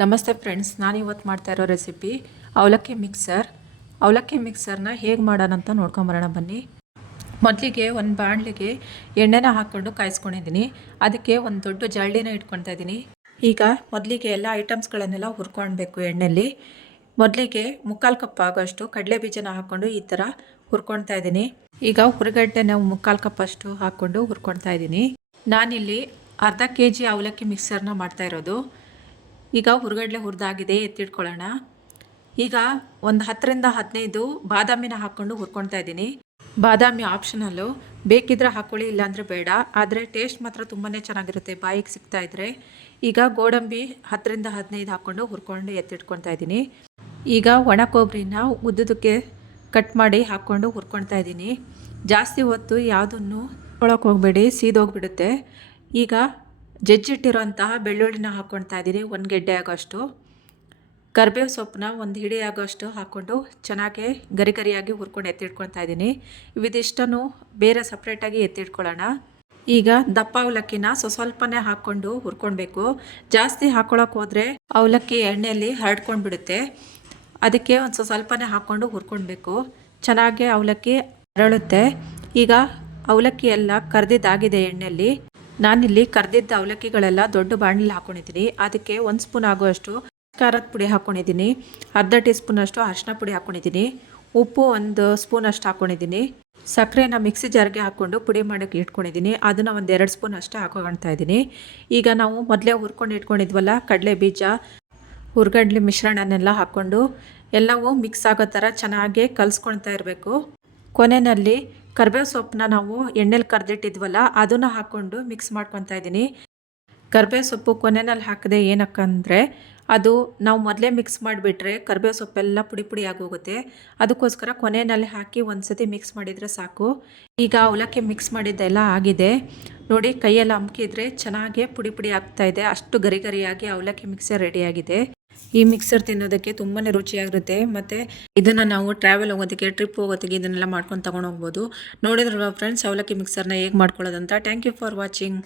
ನಮಸ್ತೆ ಫ್ರೆಂಡ್ಸ್, ನಾನು ಇವತ್ತು ಮಾಡ್ತಾ ಇರೋ ರೆಸಿಪಿ ಅವಲಕ್ಕಿ ಮಿಕ್ಸರ್ ಅವಲಕ್ಕಿ ಮಿಕ್ಸರ್ನ ಹೇಗೆ ಮಾಡೋಣ ಅಂತ ನೋಡ್ಕೊಂಬರೋಣ ಬನ್ನಿ. ಮೊದಲಿಗೆ ಒಂದು ಬಾಣಲಿಗೆ ಎಣ್ಣೆನ ಹಾಕ್ಕೊಂಡು ಕಾಯಿಸ್ಕೊಂಡಿದ್ದೀನಿ. ಅದಕ್ಕೆ ಒಂದು ದೊಡ್ಡ ಜಳ್ಳಿನ ಇಟ್ಕೊಳ್ತಾ ಇದ್ದೀನಿ. ಈಗ ಮೊದಲಿಗೆ ಎಲ್ಲ ಐಟಮ್ಸ್ಗಳನ್ನೆಲ್ಲ ಹುರ್ಕೊಳ್ಬೇಕು ಎಣ್ಣೆಯಲ್ಲಿ ಮೊದಲಿಗೆ ಮುಕ್ಕಾಲು ಕಪ್ ಆಗೋಷ್ಟು ಕಡಲೆ ಬೀಜನ ಹಾಕ್ಕೊಂಡು ಈ ಥರ ಹುರ್ಕೊಳ್ತಾ ಇದ್ದೀನಿ. ಈಗ ಹುರಿಗಡ್ಡೆ ನಾವು ಮುಕ್ಕಾಲು ಕಪ್ಪಷ್ಟು ಹಾಕ್ಕೊಂಡು ಹುರ್ಕೊಳ್ತಾ ಇದ್ದೀನಿ. ನಾನಿಲ್ಲಿ ಅರ್ಧ ಕೆ ಜಿ ಅವಲಕ್ಕಿ ಮಿಕ್ಸರ್ನ ಮಾಡ್ತಾ ಇರೋದು. ಈಗ ಹುರ್ಗಡ್ಲೆ ಹುರಿದಾಗಿದೆ, ಎತ್ತಿಟ್ಕೊಳ್ಳೋಣ. ಈಗ ಒಂದು ಹತ್ತರಿಂದ ಹದಿನೈದು ಬಾದಾಮಿನ ಹಾಕ್ಕೊಂಡು ಹುರ್ಕೊಳ್ತಾ ಇದ್ದೀನಿ. ಬಾದಾಮಿ ಆಪ್ಷನಲ್ಲು ಬೇಕಿದ್ರೆ ಹಾಕ್ಕೊಳ್ಳಿ ಇಲ್ಲಾಂದರೆ ಬೇಡ. ಆದರೆ ಟೇಸ್ಟ್ ಮಾತ್ರ ತುಂಬಾ ಚೆನ್ನಾಗಿರುತ್ತೆ, ಬಾಯಿಗೆ ಸಿಗ್ತಾ ಇದ್ರೆ. ಈಗ ಗೋಡಂಬಿ ಹತ್ತರಿಂದ ಹದಿನೈದು ಹಾಕ್ಕೊಂಡು ಹುರ್ಕೊಂಡು ಎತ್ತಿಟ್ಕೊಳ್ತಾ ಇದ್ದೀನಿ. ಈಗ ಒಣ ಕೊಬ್ಬರಿನ ಉದ್ದುದಕ್ಕೆ ಕಟ್ ಮಾಡಿ ಹಾಕ್ಕೊಂಡು ಹುರ್ಕೊಳ್ತಾ ಇದ್ದೀನಿ. ಜಾಸ್ತಿ ಹೊತ್ತು ಯಾವುದನ್ನು ಒಳಕ್ಕೆ ಹೋಗಬೇಡಿ ಸೀದೋಗ್ಬಿಡುತ್ತೆ. ಈಗ ಜಜ್ಜಿಟ್ಟಿರೋಂತಹ ಬೆಳ್ಳುಳ್ಳಿನ ಹಾಕ್ಕೊಳ್ತಾ ಇದ್ದೀನಿ ಒಂದು ಗೆಡ್ಡೆ ಆಗೋಷ್ಟು. ಕರ್ಬೇವು ಸೊಪ್ಪನ್ನ ಒಂದು ಹಿಡಿ ಆಗೋಷ್ಟು ಹಾಕ್ಕೊಂಡು ಚೆನ್ನಾಗಿ ಗರಿ ಗರಿಯಾಗಿ ಹುರ್ಕೊಂಡು ಎತ್ತಿಟ್ಕೊಳ್ತಾ ಇದ್ದೀನಿ. ಇವಿದಿಷ್ಟನ್ನು ಬೇರೆ ಸಪ್ರೇಟಾಗಿ ಎತ್ತಿಟ್ಕೊಳ್ಳೋಣ. ಈಗ ದಪ್ಪ ಅವಲಕ್ಕಿನ ಸ್ವಸ್ವಲ್ಪನೇ ಹಾಕ್ಕೊಂಡು ಹುರ್ಕೊಳ್ಬೇಕು. ಜಾಸ್ತಿ ಹಾಕ್ಕೊಳಕ್ಕೆ ಹೋದರೆ ಅವಲಕ್ಕಿ ಎಣ್ಣೆಯಲ್ಲಿ ಹರಡ್ಕೊಂಡು ಬಿಡುತ್ತೆ. ಅದಕ್ಕೆ ಒಂದು ಸ್ವಸ್ವಲ್ಪನೇ ಹಾಕ್ಕೊಂಡು ಹುರ್ಕೊಳ್ಬೇಕು. ಚೆನ್ನಾಗಿ ಅವಲಕ್ಕಿ ಅರಳುತ್ತೆ. ಈಗ ಅವಲಕ್ಕಿ ಎಲ್ಲ ಕರ್ದಿದ್ದಾಗಿದೆ ಎಣ್ಣೆಯಲ್ಲಿ. ನಾನಿಲ್ಲಿ ಕರೆದಿದ್ದ ಅವಲಕ್ಕಿಗಳೆಲ್ಲ ದೊಡ್ಡ ಬಾಣಲಿ ಹಾಕ್ಕೊಂಡಿದ್ದೀನಿ ಅದಕ್ಕೆ ಒಂದು ಸ್ಪೂನ್ ಆಗುವಷ್ಟು ಖಾರದ ಪುಡಿ ಹಾಕ್ಕೊಂಡಿದ್ದೀನಿ ಅರ್ಧ ಟೀ ಸ್ಪೂನ್ ಅಷ್ಟು ಅರಿಶಿನ ಪುಡಿ ಹಾಕ್ಕೊಂಡಿದ್ದೀನಿ ಉಪ್ಪು ಒಂದು ಸ್ಪೂನ್ ಅಷ್ಟು ಹಾಕ್ಕೊಂಡಿದ್ದೀನಿ ಸಕ್ಕರೆನ ಮಿಕ್ಸಿ ಜಾರ್ಗೆ ಹಾಕ್ಕೊಂಡು ಪುಡಿ ಮಾಡೋಕ್ಕೆ ಇಟ್ಕೊಂಡಿದ್ದೀನಿ. ಅದನ್ನು ಒಂದು ಎರಡು ಸ್ಪೂನ್ ಅಷ್ಟೇ ಹಾಕೊಳ್ತಾ ಇದ್ದೀನಿ. ಈಗ ನಾವು ಮೊದಲೇ ಹುರ್ಕೊಂಡು ಇಟ್ಕೊಂಡಿದ್ವಲ್ಲ, ಕಡಲೆ ಬೀಜ, ಹುರ್ಗಡ್ಲೆ ಮಿಶ್ರಣನೆಲ್ಲ ಹಾಕ್ಕೊಂಡು ಎಲ್ಲವೂ ಮಿಕ್ಸ್ ಆಗೋ ಥರ ಚೆನ್ನಾಗಿ ಕಲಿಸ್ಕೊಳ್ತಾ ಇರಬೇಕು. ಕೊನೆಯಲ್ಲಿ ಕರ್ಬೇವು ಸೊಪ್ಪನ್ನ ನಾವು ಎಣ್ಣೆಲಿ ಕರೆದಿಟ್ಟಿದ್ವಲ್ಲ, ಅದನ್ನು ಹಾಕ್ಕೊಂಡು ಮಿಕ್ಸ್ ಮಾಡ್ಕೊತಾ ಇದ್ದೀನಿ. ಕರ್ಬೇವು ಸೊಪ್ಪು ಕೊನೆಯಲ್ಲಿ ಹಾಕಿದೆ ಏನಕ್ಕಂದರೆ ಅದು ನಾವು ಮೊದಲೇ ಮಿಕ್ಸ್ ಮಾಡಿಬಿಟ್ರೆ ಕರ್ಬೇವು ಸೊಪ್ಪೆಲ್ಲ ಪುಡಿ ಪುಡಿ ಆಗೋಗುತ್ತೆ. ಅದಕ್ಕೋಸ್ಕರ ಕೊನೆಯಲ್ಲಿ ಹಾಕಿ ಒಂದು ಸತಿ ಮಿಕ್ಸ್ ಮಾಡಿದರೆ ಸಾಕು. ಈಗ ಅವಲಕ್ಕಿ ಮಿಕ್ಸ್ ಮಾಡಿದ್ದೆಲ್ಲ ಆಗಿದೆ. ನೋಡಿ, ಕೈಯೆಲ್ಲ ಅಮ್ಕಿದ್ರೆ ಚೆನ್ನಾಗೆ ಪುಡಿ ಪುಡಿ ಇದೆ. ಅಷ್ಟು ಗರಿ ಗರಿಯಾಗಿ ಅವಲಕ್ಕಿ ಮಿಕ್ಸರ್ ರೆಡಿಯಾಗಿದೆ ಈ ಮಿಕ್ಸರ್ ತಿನ್ನೋದಕ್ಕೆ ತುಂಬಾ ರುಚಿಯಾಗಿರುತ್ತೆ. ಮತ್ತು ಇದನ್ನು ನಾವು ಟ್ರಾವೆಲ್ ಹೋಗೋದಕ್ಕೆ ಟ್ರಿಪ್ ಹೋಗೋದಕ್ಕೆ ಇದನ್ನೆಲ್ಲ ಮಾಡ್ಕೊಂಡು ತೊಗೊಂಡು ಹೋಗ್ಬೋದು. ನೋಡಿದ್ರಲ್ವ ಫ್ರೆಂಡ್ಸ್ ಅವಲಕ್ಕಿ ಮಿಕ್ಸರ್ನ ಹೇಗೆ ಮಾಡ್ಕೊಳ್ಳೋದಂತ? Thank you for watching